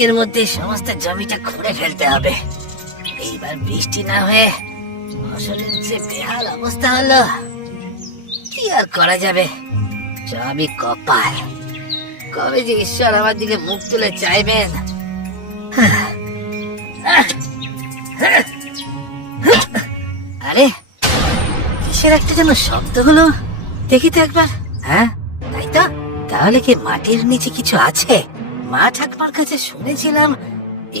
আজকের মধ্যে সমস্ত জমিটা খুঁড়ে ফেলতে হবে। এইবার বৃষ্টি না হয়ে ফসলের যে বেহাল অবস্থা হলো, কি আর করা যাবে? সবই কপাল। কবে যে ঈশ্বর আমার দিকে মুখ তুলে চাইবেন? আরে, কিসের একটা যেন শব্দ হলো? দেখি তো একবার। হ্যাঁ তাই তো? তাহলে কি মাটির নিচে কিছু আছে? মা ঠাকুমার কাছে শুনেছিলাম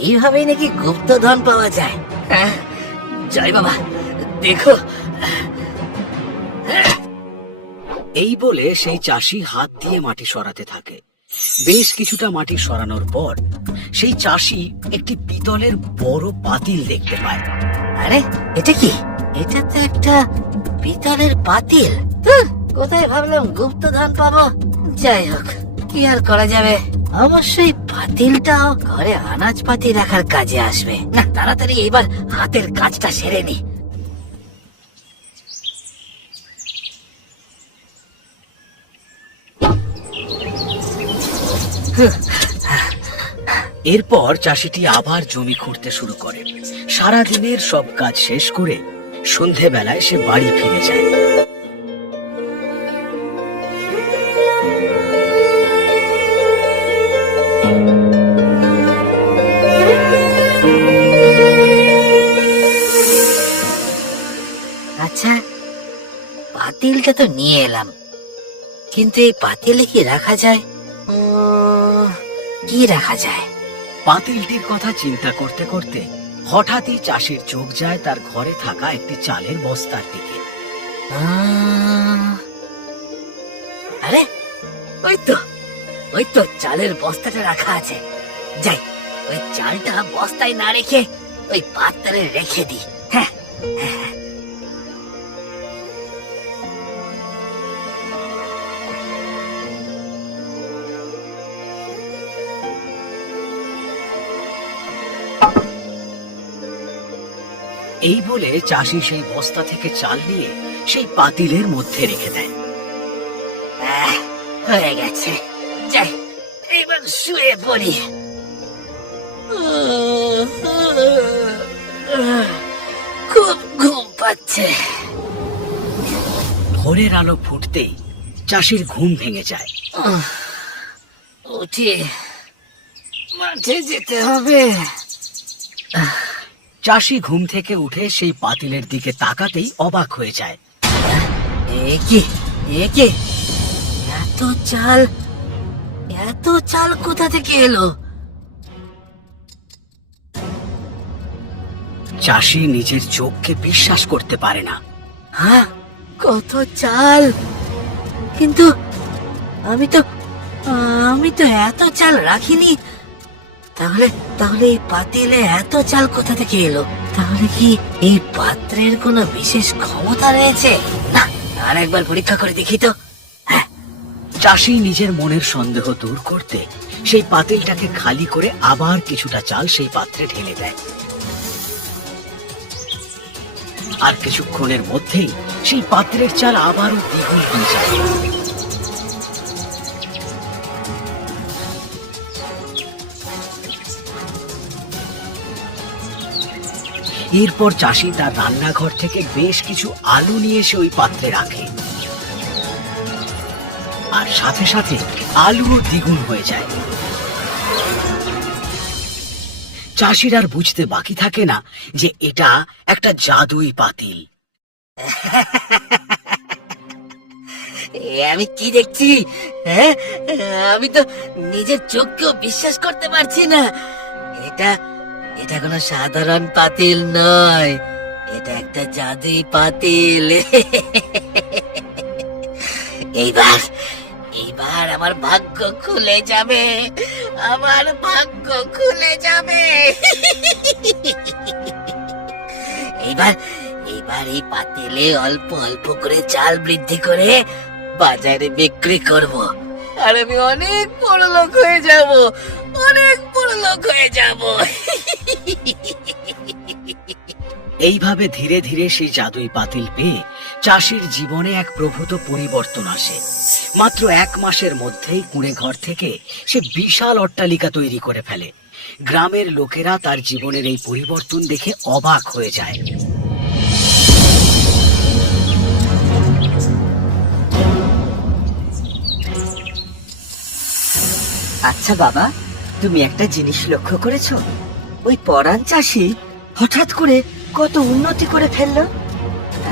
এইভাবেই নাকি গুপ্তধন পাওয়া যায়। হ্যাঁ জয় বাবা দেখো। এই বলে সেই চাষি হাত দিয়ে মাটি সরাতে থাকে। বেশ কিছুটা মাটি সরানোর পর সেই চাষি একটি পিতলের বড় পাতিল দেখতে পায়। আরে এটা কি? এটা তো একটা পিতলের পাতিল। কোথায় ভাবলাম গুপ্তধন পাবো? যাই হোক কি আর করা যাবে? অবশ্যই পাতিলটাও ঘরে আনাজপাতি রাখার কাজে আসবে। না, তাড়াতাড়ি এবার হাতের কাজটা সেরে নি। এরপর চাষিটি আবার জমি খুঁড়তে শুরু করে। সারা দিনের সব কাজ শেষ করে সন্ধেবেলায় সে বাড়ি ফিরে যায়। পাতিলটা তো নিয়ে এলাম। কিন্তু এই পাতিলে কি রাখা যায়? কি রাখা যায়? পাতিলটির কথা চিন্তা করতে করতে হঠাৎই চাষির চোখ যায় তার ঘরে থাকা একটি চালের বস্তার দিকে। আরে ওই তো ওই তো চালের বস্তাটা রাখা আছে। যাই ওই চালটা বস্তায় না রেখে ওই পাত্রে রেখে দি হ্যাঁ। এই বলে চাষি সেই বস্তা থেকে চাল নিয়ে সেই পাতিলের মধ্যে রেখে দেয়। হয়ে গেছে। এবার শুয়ে পড়ি। খুব ঘুম পাচ্ছে। ভোরের আলো ফুটতেই চাষির ঘুম ভেঙে যায়। উঠি মাঠে যেতে হবে। চাষি ঘুম থেকে উঠে সেই পাতিলের দিকে তাকাতেই অবাক হয়ে যায়। এ কি? এ কি? এত চাল এত চাল কোথা থেকে এলো? চাষি নিজের চোখকে বিশ্বাস করতে পারে না। হ্যাঁ কত চাল! কিন্তু আমি তো আমি তো এত চাল রাখিনি। তাহলে তাহলে এই পাতিলে এত চাল কোথা থেকে এলো? তাহলে কি এই পাত্রের কোনো বিশেষ ক্ষমতা রয়েছে? না আর একবার পরীক্ষা করে দেখি তো। হ্যাঁ। চাষি নিজের মনের সন্দেহ দূর করতে সেই পাতিলটাকে খালি করে আবার কিছুটা চাল সেই পাত্রে ঢেলে দেয়। আর কিছুক্ষণের মধ্যেই সেই পাত্রের চাল আবারও দ্বিগুণ হয়ে যায়। এরপর চাষি তার রান্নাঘর থেকে বেশ কিছু আলু নিয়ে এসে ওই পাত্রে রাখে। আর সাথে সাথে আলুও দ্বিগুণ হয়ে যায়। চাষির আর বুঝতে বাকি থাকে না যে এটা একটা জাদুই পাতিল। আমি কি দেখছি? হ্যাঁ? আমি তো নিজের চোখকেও বিশ্বাস করতে পারছি না। এটা এটা কোনো সাধারণ পাতিল নয়। এটা একটা জাদুই পাতিল। এইবার এইবার আমার ভাগ্য খুলে যাবে। আমার ভাগ্য খুলে যাবে। এইবার এইবার এই পাতিলে অল্প অল্প করে চাল বৃদ্ধি করে বাজারে বিক্রি করব। আর আমি অনেক বড় লোক হয়ে যাব। অনেক বড় লোক হয়ে যাব। এইভাবে ধীরে ধীরে সেই জাদুই পাতিল পেয়ে চাষির জীবনে এক প্রভূত পরিবর্তন আসে। মাত্র এক মাসের মধ্যেই কুঁড়ে ঘর থেকে সে বিশাল অট্টালিকা তৈরি করে ফেলে। গ্রামের লোকেরা তার জীবনের এই পরিবর্তন দেখে অবাক হয়ে যায়। আচ্ছা বাবা, তুমি একটা জিনিস লক্ষ্য করেছ? ওই পরাণ চাষি হঠাৎ করে কত উন্নতি করে ফেলল?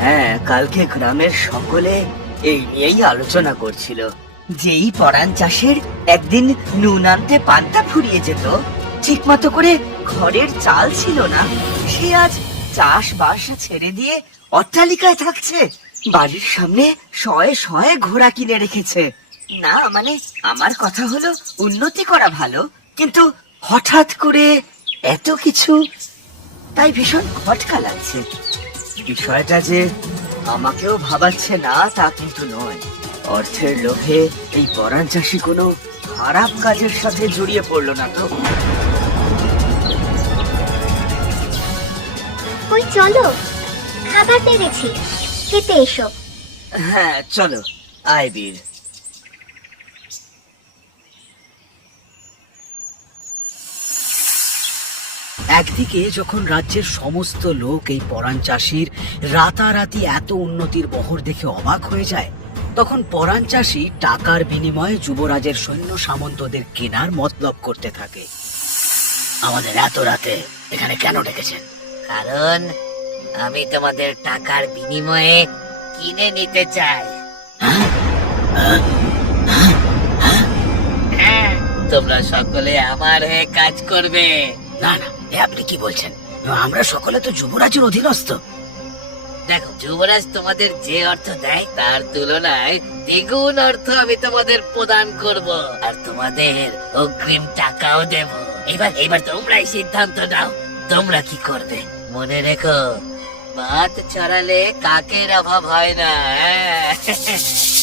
হ্যাঁ কালকে গ্রামের সকলে এই নিয়েই আলোচনা করছিল যেই পরাণ চাষের একদিন নুন আনতে পান্তা ফুরিয়ে যেত। ঠিক মতো করে ঘরের চাল ছিল না, সে আজ চাষবাস ছেড়ে দিয়ে অট্টালিকায় থাকছে। বাড়ির সামনে শয়ে শয়ে ঘোড়া কিনে রেখেছে। না মানে আমার কথা হলো উন্নতি করা ভালো, কিন্তু হঠাৎ করে এত কিছু? তাই ভীষণ খটকা লাগছে। বিষয়টা যে আমাকেও ভাবাচ্ছে না তা কিন্তু নয়। অর্থের লোভে এই পরাণ চাষি কোনো খারাপ কাজের সাথে জড়িয়ে পড়ল না তো। ওই চলো খাবার বেড়েছি খেতে এসো। হ্যাঁ চলো আয় বীর। একদিকে যখন রাজ্যের সমস্ত লোক এই পরাণ চাষির রাতারাতি এত উন্নতির বহর দেখে অবাক হয়ে যায় তখন পরাণ চাষি টাকার বিনিময়ে যুবরাজের সৈন্য সামন্তদের কেনার মতলব করতে থাকে। আমাদের এত রাতে এখানে কেন ডেকেছেন? কারণ আমি তোমাদের টাকার বিনিময়ে কিনে নিতে চাই। হ্যাঁ, তোমরা সকলে আমার হয়ে কাজ করবে। না না আপনি কি বলছেন? আমরা সকলে তো যুবরাজের অধীনস্থ। দেখো, যুবরাজ তোমাদের যে অর্থ দেয় তার তুলনায় দ্বিগুণ অর্থ আমি তোমাদের প্রদান করব। আর তোমাদের অগ্রিম টাকাও দেব। এবার এবার তোমরাই সিদ্ধান্ত নাও, তোমরা কি করবে? মনে রেখো ভাত ছড়ালে কাকের অভাব হয় না?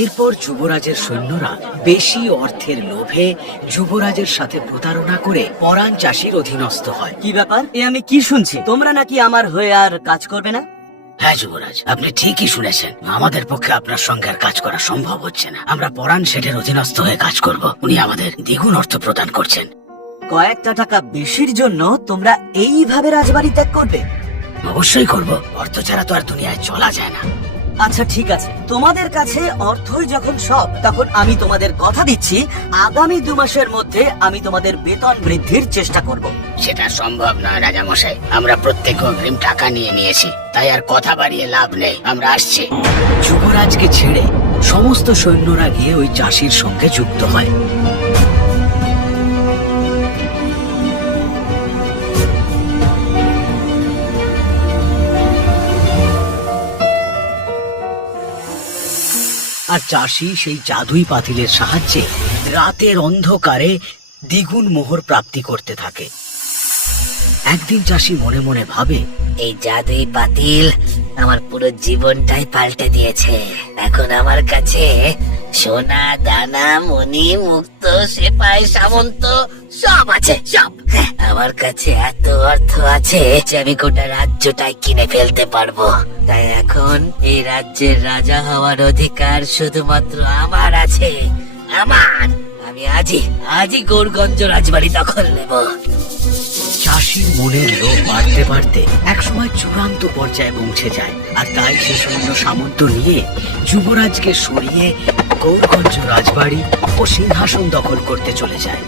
এরপর যুবরাজের সৈন্যরা বেশি অর্থের লোভে যুবরাজের সাথে প্রতারণা করে পরাণ চাষির অধীনস্থ হয়। কি ব্যাপার? এ আমি কি শুনছি? তোমরা নাকি আমার হয়ে আর কাজ করবে না? হ্যাঁ যুবরাজ আপনি ঠিকই শুনেছেন। আমাদের পক্ষে আপনার সঙ্গে আর কাজ করা সম্ভব হচ্ছে না। আমরা পরাণ শেঠের অধীনস্থ হয়ে কাজ করব। উনি আমাদের দ্বিগুণ অর্থ প্রদান করছেন। কয়েকটা টাকা বেশির জন্য তোমরা এইভাবে রাজবাড়ি ত্যাগ করবে? অবশ্যই করব। অর্থ ছাড়া তো আর দুনিয়ায় চলা যায় না। আচ্ছা ঠিক আছে। তোমাদের কাছে অর্থই যখন সব, তখন আমি তোমাদের কথা দিচ্ছি। আগামী দু মাসের মধ্যে আমি তোমাদের বেতন বৃদ্ধির চেষ্টা করব। সেটা সম্ভব নয় রাজা মশাই আমরা প্রত্যেক অগ্রিম টাকা নিয়ে নিয়েছি। তাই আর কথা বাড়িয়ে লাভ নেই। আমরা আসছি। যুবরাজকে ছেড়ে সমস্ত সৈন্যরা গিয়ে ওই চাষির সঙ্গে যুক্ত হয়। আর চাষি সেই জাদুই পাতিলের সাহায্যে রাতের অন্ধকারে দ্বিগুণ মোহর প্রাপ্তি করতে থাকে। একদিন চাষি মনে মনে ভাবে, এই জাদুই পাতিল আমার পুরো জীবনটাই পাল্টে দিয়েছে। এখন আমার কাছে সোনা, দানা, মণি, মুক্ত সেপাই সামন্ত সব আছে, সব আমার কাছে এত অর্থ আছে যে আমি গোটা রাজ্যটাই কিনে ফেলতে পারব। তাই এখন এই রাজ্যের রাজা হওয়ার অধিকার শুধুমাত্র আমার আছে। আমার! আমি আজই আজই গৌরগঞ্জ রাজবাড়ি দখল নেব। চাষির মনের লোভ বাড়তে বাড়তে একসময় চূড়ান্ত পর্যায়ে পৌঁছে যায়। আর তাই সে সৈন্য সামন্ত নিয়ে যুবরাজকে সরিয়ে গৌরগঞ্জ রাজবাড়ি ও সিংহাসন দখল করতে চলে যায়।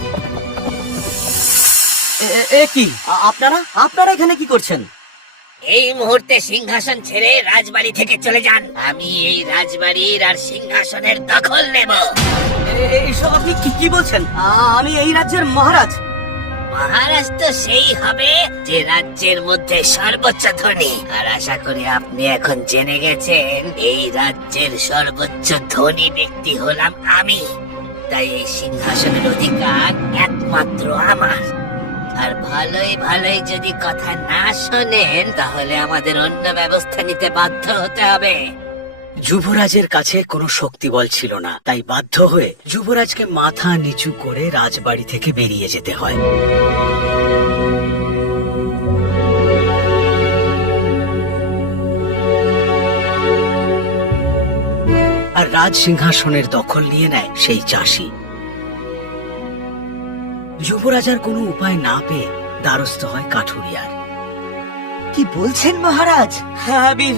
এ কি? আপনারা? আপনারা এখানে কি করছেন? এই মুহূর্তে সিংহাসন ছেড়ে রাজবাড়ি থেকে চলে যান। আমি এই রাজবাড়ির আর সিংহাসনের দখল নেব। এইসব আপনি কি কি বলছেন? আমি এই রাজ্যের মহারাজ। মহারাজ তো সেই হবে যে রাজ্যের মধ্যে সর্বোচ্চ ধনী। আর আশা করি আপনি এখন জেনে গেছেন এই রাজ্যের সর্বোচ্চ ধনী ব্যক্তি হলাম আমি। তাই এই সিংহাসনের অধিকার একমাত্র আমার। আর ভালোই ভালোই যদি কথা না শোনেন, তাহলে আমাদের অন্য ব্যবস্থা নিতে বাধ্য হতে হবে। যুবরাজের কাছে কোনো শক্তি বল ছিল না, তাই বাধ্য হয়ে যুবরাজকে মাথা নিচু করে রাজবাড়ি থেকে বেরিয়ে যেতে হয়। আর রাজ সিংহাসনের দখল নিয়ে নেয় সেই চাষি। যুবরাজার কোনো উপায় না পেয়ে দ্বারস্থ হয় কাঠুরিয়ার। কি বলছেন মহারাজ? হ্যাঁ বীর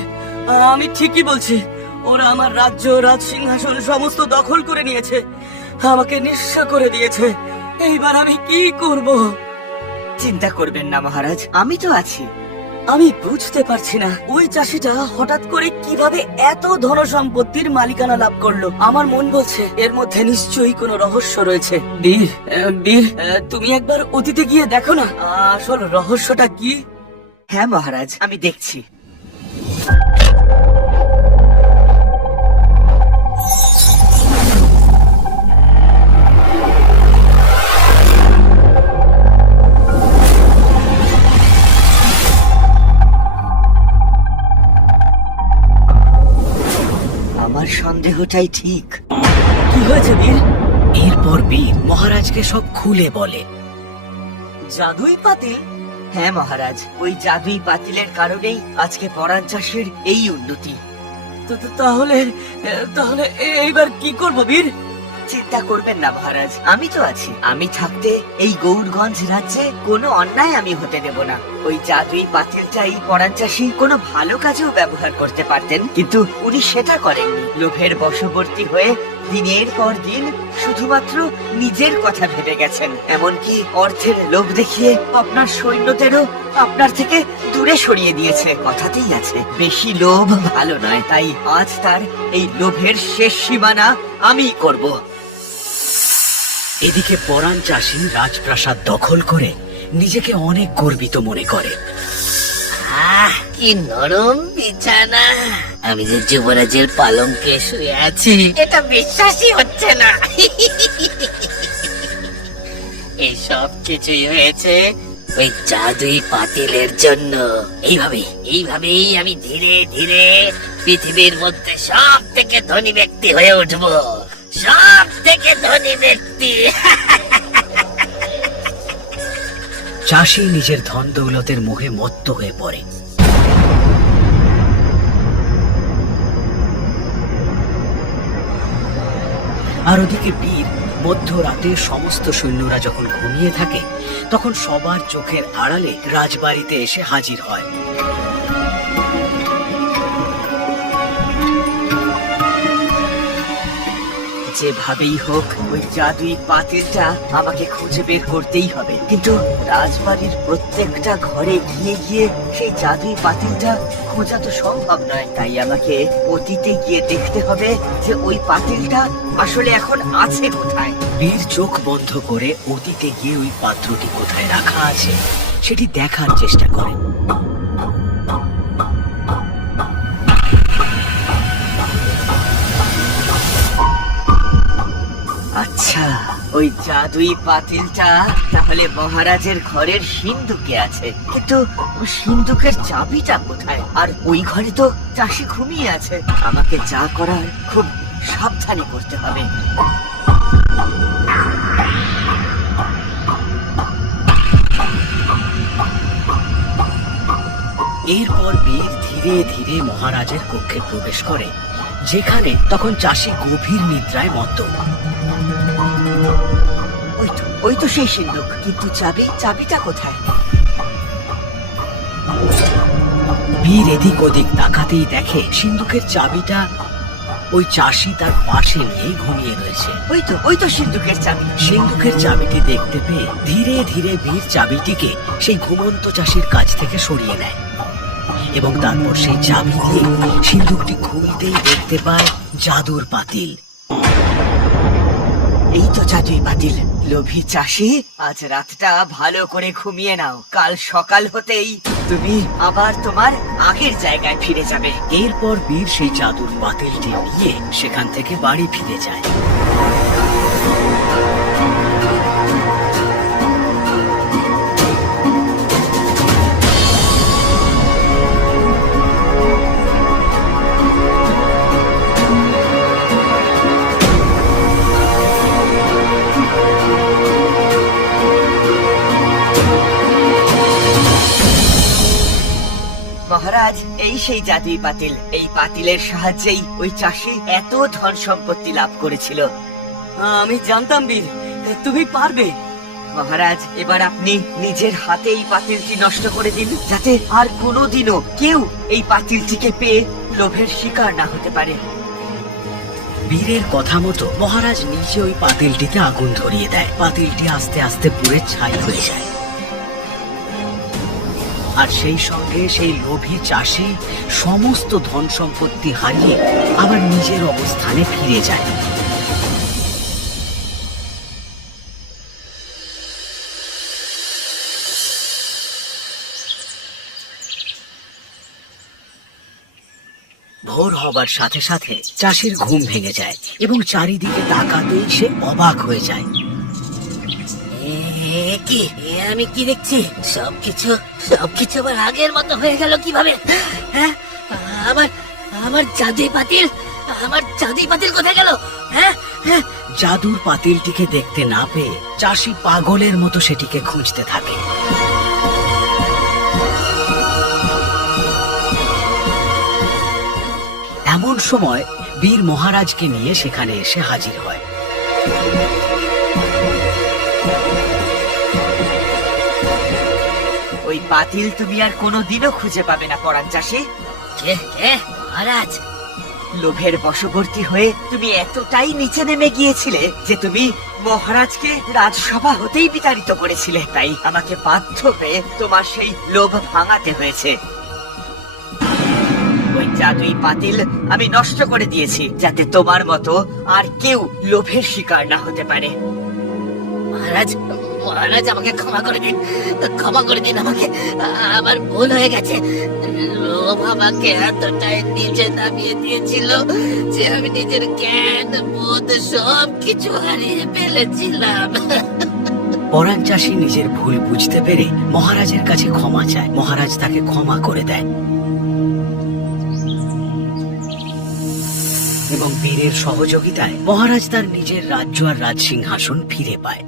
আমি ঠিকই বলছি। ওরা আমার রাজ্য রাজ সিংহাসন সমস্ত দখল করে নিয়েছে। আমাকে নিঃস্ব করে দিয়েছে। এইবার আমি কি করব? চিন্তা করবেন না মহারাজ আমি তো আছি। আমি বুঝতে পারছি না। ওই চাষিটা হঠাৎ করে কীভাবে এত ধন সম্পত্তির মালিকানা লাভ করল? আমার মন বলছে, এর মধ্যে নিশ্চয়ই কোনো রহস্য রয়েছে। বীর বীর তুমি একবার অতীতে গিয়ে দেখো না। আসল রহস্যটা কি? হ্যাঁ মহারাজ, আমি দেখছি। সন্দেহটাই ঠিক। কি হয়েছে বীর এরপর বীর মহারাজকে সব খুলে বলে। জাদুই পাতিল? হ্যাঁ মহারাজ, ওই জাদুই পাতিলের কারণেই আজকে পরাণ চাষের এই উন্নতি। তাহলে তাহলে এইবার কি করব, বীর? চিন্তা করবেন না, মহারাজ। আমি তো আছি। আমি থাকতে এই গৌরগঞ্জ রাজ্যে কোনো অন্যায় আমি হতে দেব না। ওই জাদুই পাতিলটা এই পরাণ চাষি কোনো ভালো কাজেও ব্যবহার করতে পারতেন, কিন্তু উনি সেটা করেননি। লোভের বশবর্তী হয়ে দিনের পর দিন শুধুমাত্র নিজের কথা ভেবে গেছেন। এমনকি অর্থের লোভ দেখিয়ে আপনার সৈন্যদেরও আপনার থেকে দূরে সরিয়ে দিয়েছে। কথাতেই আছে, বেশি লোভ ভালো নয়, তাই আজ তার এই লোভের শেষ সীমানা আমি করব। এদিকে পরাণ চাষি রাজপ্রাসাদ দখল করে নিজেকে অনেক গর্বিত মনে করে। কি নরম বিছানা। আমি যে যুবরাজের পালঙ্কে শুয়ে আছি, এটা বিশ্বাসই হচ্ছে না। এই সব কিছুই হয়েছে ওই জাদুই পাতিলের জন্য। এইভাবে এইভাবেই আমি ধীরে ধীরে পৃথিবীর মধ্যে সব থেকে ধনী ব্যক্তি হয়ে উঠব। সব থেকে ধনী ব্যক্তি চাষি নিজের ধন দৌলতের মুখে মত্ত হয়ে পড়ে। আর ওদিকে বীর, মধ্যরাতে সমস্ত সৈন্যরা যখন ঘুমিয়ে থাকে, তখন সবার চোখের আড়ালে রাজবাড়িতে এসে হাজির হয়। যেভাবেই হোক, ওই জাদুই পাতিলটা আমাকে খুঁজে বের করতেই হবে। কিন্তু রাজবাড়ির প্রত্যেকটা ঘরে গিয়ে গিয়ে সেই জাদুই পাতিলটা খোঁজা তো সম্ভব নয়। তাই আমাকে অতীতে গিয়ে দেখতে হবে যে ওই পাতিলটা আসলে এখন আছে কোথায়। বীর চোখ বন্ধ করে অতীতে গিয়ে ওই পাত্রটি কোথায় রাখা আছে, সেটি দেখার চেষ্টা করেন। ওই জাদুই পাতিলটা তাহলে মহারাজের ঘরের সিন্ধুকে আছে। কিন্তু সিন্ধুকের চাবিটা কোথায়? আর ওই ঘরে তো চাষি ঘুমিয়ে আছে। আমাকে যা করার খুব সাবধানে করতে হবে। এরপর বীর ধীরে ধীরে মহারাজের কক্ষে প্রবেশ করে। যেখানে তখন চাষি গভীর নিদ্রায় মত্ত। ওই তো সেই সিন্ধুক। কিন্তু চাবি, চাবিটা কোথায়? বীর এদিক ওদিক তাকাতেই দেখে সিন্ধুকের চাবিটা ওই চাষি তার পাশে নিয়ে ঘুমিয়ে রয়েছে। ওই তো ওই তো সিন্ধুকের চাবি। সিন্ধুকের চাবিটি দেখতে পেয়ে ধীরে ধীরে বীর চাবিটিকে সেই ঘুমন্ত চাষির কাছ থেকে সরিয়ে নেয়। এবং তারপর সেই চাবি দিয়ে সিন্ধুকটি খুলতেই দেখতে পায় জাদুর পাতিল এই তো জাদুই পাতিল লোভী চাষি, আজ রাতটা ভালো করে ঘুমিয়ে নাও। কাল সকাল হতেই তুমি আবার তোমার আগের জায়গায় ফিরে যাবে। এরপর বীর সেই জাদুর বাতিলটি নিয়ে সেখান থেকে বাড়ি ফিরে যায়। সেই জাদুই পাতিল এই পাতিলের সাহায্যেই ওই চাষি এত ধন সম্পত্তি লাভ করেছিল। আমি জানতাম বীর, তুমি পারবে। মহারাজ, এবার আপনি নিজের হাতে এই পাতিলটি নষ্ট করে দিন, যাতে আর কোনোদিনও কেউ এই পাতিলটিকে পেয়ে লোভের শিকার না হতে পারে। বীরের কথা মতো মহারাজ নিজে ওই পাতিলটিতে আগুন ধরিয়ে দেয়। পাতিলটি আস্তে আস্তে পুড়ে ছাই হয়ে যায়। আর সেই সঙ্গে সেই লোভী চাষি সমস্ত ধন সম্পত্তি হারিয়ে আবার নিজের অবস্থানে ফিরে যায়। ভোর হবার সাথে সাথে চাষির ঘুম ভেঙে যায় এবং চারিদিকে তাকাতেই সে অবাক হয়ে যায়। কি? এ আমি কি দেখছি? সবকিছু সবকিছু আবার আগের মতো হয়ে গেল কীভাবে? হ্যাঁ? আমার আমার জাদুই পাতিল, আমার জাদুই পাতিল কোথায় গেল? হ্যাঁ? হ্যাঁ? জাদুর পাতিলটিকে দেখতে না পেয়ে চাষি পাগলের মতো সেটিকে খুঁজতে থাকে। এমন সময় বীর মহারাজকে নিয়ে সেখানে এসে হাজির হয়। ওই পাতিল তুমি আর কোনোদিনও খুঁজে পাবে না পরাণ চাষি। কে কে? মহারাজ। লোভের বশবর্তী হয়ে তুমি এতটাই নিচে নেমে গিয়েছিলে যে তুমি মহারাজকে রাজসভা হতেই বিতাড়িত করেছিলে তাই আমাকে বাধ্য হয়ে তোমার সেই লোভ ভাঙাতে হয়েছে। ওই জাদুই পাতিল আমি নষ্ট করে দিয়েছি যাতে তোমার মতো আর কেউ লোভের শিকার না হতে পারে। মহারাজ মহারাজ আমাকে ক্ষমা করে দিন। ক্ষমা করে দিন আমাকে। আমার ভুল হয়ে গেছে। লোভ আমাকে এতটাই নিচে নামিয়ে দিয়েছিল যে আমি নিজের জ্ঞান, বোধ সব কিছু হারিয়ে ফেলেছিলাম। পরাণ চাষি নিজের ভুল বুঝতে পেরে মহারাজের কাছে ক্ষমা চায়। মহারাজ তাকে ক্ষমা করে দেয়। এবং বীরের সহযোগিতায় মহারাজ তার নিজের রাজ্য আর রাজসিংহাসন ফিরে পায়।